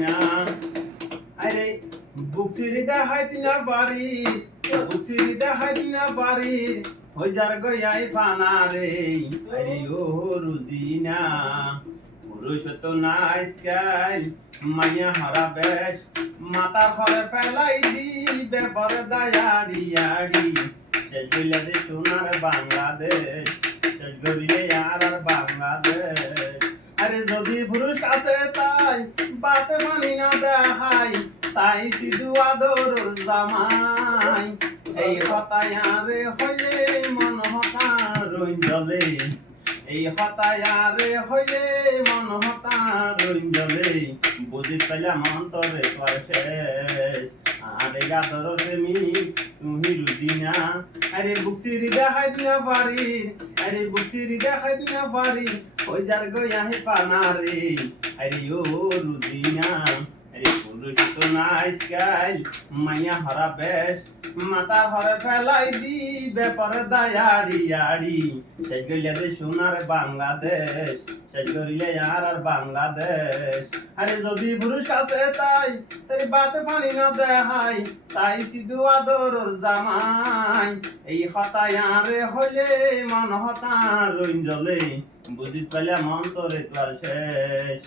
না আরে বুকসিরি দেখাইতি না পারি বুকসিরি দেখাইতি না পারি হই যার গয়াই ফানা রে আরে ও রুজিনা পুরুষ তো নাই স্কাই মাইয়া হারা বেশ মাথা ঘরে ফেলাই দিবে বরদায়াড়ি আড়ি শেষ গইলে যে সোনার বাংলাদেশ শেষ গড়িলে আর বাংলাদেশ আরে যদি পুরুষ আছে তাই বাতে মানি না দেখাই চাই সিধু আদর জামাই এই হতায়ারে হইলে মন হতা রঞ্জলে এই হতায়ারে হইলে মন হতা রঞ্জলে বুঝি পেলাম অন্তরে তোর শেষ আরে গাদর প্রেমী তুমি রুজিনা আরে বুকসিরি দেখাই দিনা পারি আরে বুকসিরি দেখাই দিনা পারি ওই যার গয়া হে পানা রে আরে ও রুজিনা আরে পুরুষ তো নাই স্কাই মাইয়া হরা বেশ মাতার হরে ফেলাই দিবে পরদায়াড়ি আড়ি শেষ গইলে যে সোনার বাংলাদেশ শেষ করিলে আর বাংলাদেশ আরে যদি পুরুষ আছে তাই তাই বাতে পানি না দেখাই চাই সিধু আদর জামাই এই হতায়ারে হইলে মন হতা রঞ্জলে বুঝিত পাইলে মন তোরে তোর শেষ